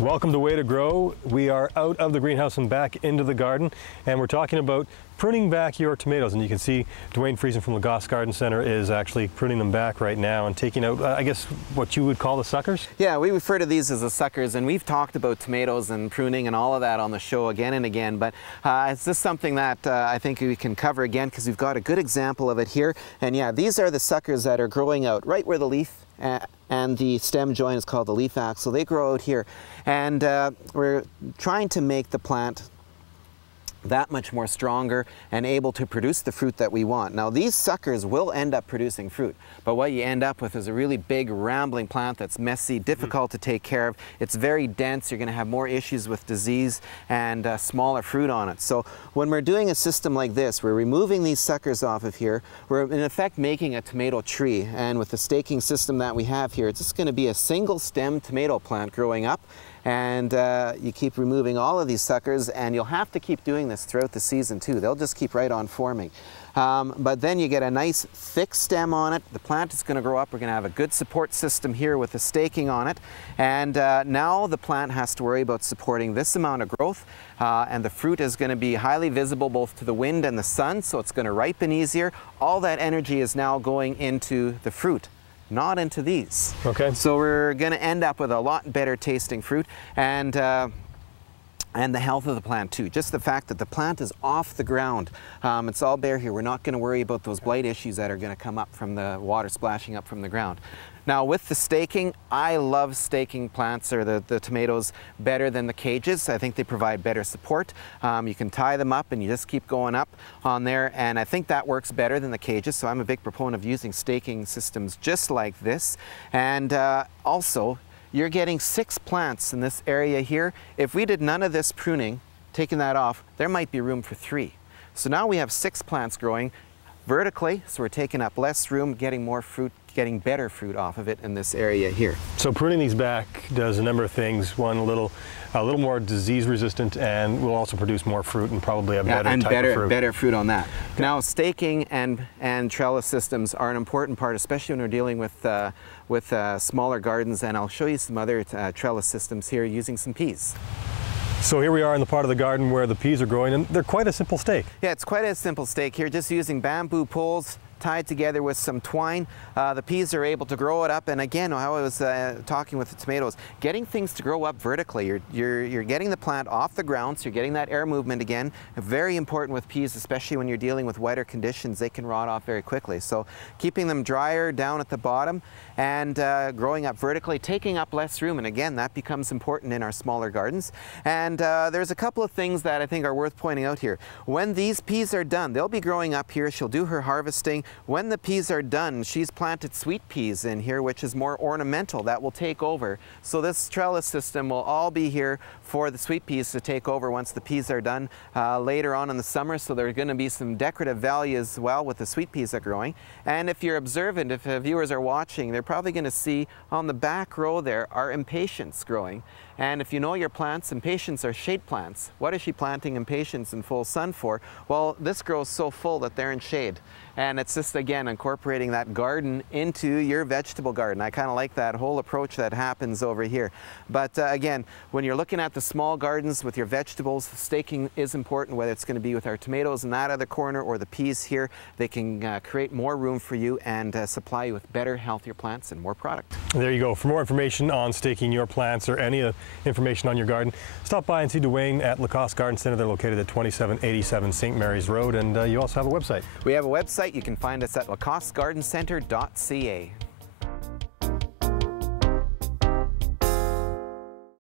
Welcome to Way to Grow. We are out of the greenhouse and back into the garden, and we're talking about pruning back your tomatoes. And you can see Dwayne Friesen from Lacoste Garden Center is actually pruning them back right now and taking out, I guess, what you would call the suckers? Yeah, we refer to these as the suckers, and we've talked about tomatoes and pruning and all of that on the show again and again, but it's just something that I think we can cover again because we've got a good example of it here. And yeah, these are the suckers that are growing out right where the leaf and the stem joint is called the leaf axil. They grow out here, and we're trying to make the plant that much more stronger and able to produce the fruit that we want. Now these suckers will end up producing fruit, but what you end up with is a really big rambling plant that's messy, difficult to take care of. It's very dense. You're going to have more issues with disease and smaller fruit on it. So when we're doing a system like this, we're removing these suckers off of here. We're in effect making a tomato tree, and with the staking system that we have here, it's just going to be a single stem tomato plant growing up. And you keep removing all of these suckers, and you'll have to keep doing this throughout the season too. They'll just keep right on forming. But then you get a nice thick stem on it. The plant is going to grow up. We're going to have a good support system here with the staking on it. And now the plant has to worry about supporting this amount of growth. And the fruit is going to be highly visible both to the wind and the sun, so it's going to ripen easier. All that energy is now going into the fruit, not into these. Okay. So we're going to end up with a lot better tasting fruit, and the health of the plant too. Just the fact that the plant is off the ground. It's all bare here. We're not going to worry about those blight issues that are going to come up from the water splashing up from the ground. Now with the staking, I love staking plants or the tomatoes better than the cages. I think they provide better support. You can tie them up and you just keep going up on there, and I think that works better than the cages, so I'm a big proponent of using staking systems just like this. And also, you're getting 6 plants in this area here. If we did none of this pruning, taking that off, there might be room for 3. So now we have 6 plants growing vertically, so we're taking up less room, getting more fruit, getting better fruit off of it in this area here. So pruning these back does a number of things. One, a little more disease resistant, and will also produce more fruit and probably a better type of fruit. Better fruit on that. Okay. Now staking and trellis systems are an important part, especially when we're dealing with smaller gardens, and I'll show you some other trellis systems here using some peas. So here we are in the part of the garden where the peas are growing, and they're quite a simple stake. Yeah, it's quite a simple stake here, just using bamboo poles tied together with some twine. The peas are able to grow it up, and again, how I was talking with the tomatoes, getting things to grow up vertically. You're getting the plant off the ground, so you're getting that air movement again. Very important with peas, especially when you're dealing with wetter conditions. They can rot off very quickly. So keeping them drier down at the bottom and growing up vertically, taking up less room, and again, that becomes important in our smaller gardens. And there's a couple of things that I think are worth pointing out here. When these peas are done, they'll be growing up here. She'll do her harvesting. When the peas are done, she's planted sweet peas in here, which is more ornamental. That will take over. So this trellis system will all be here for the sweet peas to take over once the peas are done later on in the summer. So there's going to be some decorative value as well with the sweet peas that are growing. And if you're observant, if viewers are watching, they're probably going to see on the back row there are impatiens growing. And if you know your plants, impatiens are shade plants. What is she planting impatiens in full sun for? Well, this grows so full that they're in shade. And it's just, again, incorporating that garden into your vegetable garden. I kind of like that whole approach that happens over here. But again, when you're looking at the small gardens with your vegetables, staking is important, whether it's going to be with our tomatoes in that other corner or the peas here. They can create more room for you and supply you with better, healthier plants and more product. There you go. For more information on staking your plants or any information on your garden, stop by and see Dwayne at Lacoste Garden Center. They're located at 2787 St. Mary's Road, and you also have a website. We have a website. You can find us at lacostegardencentre.ca.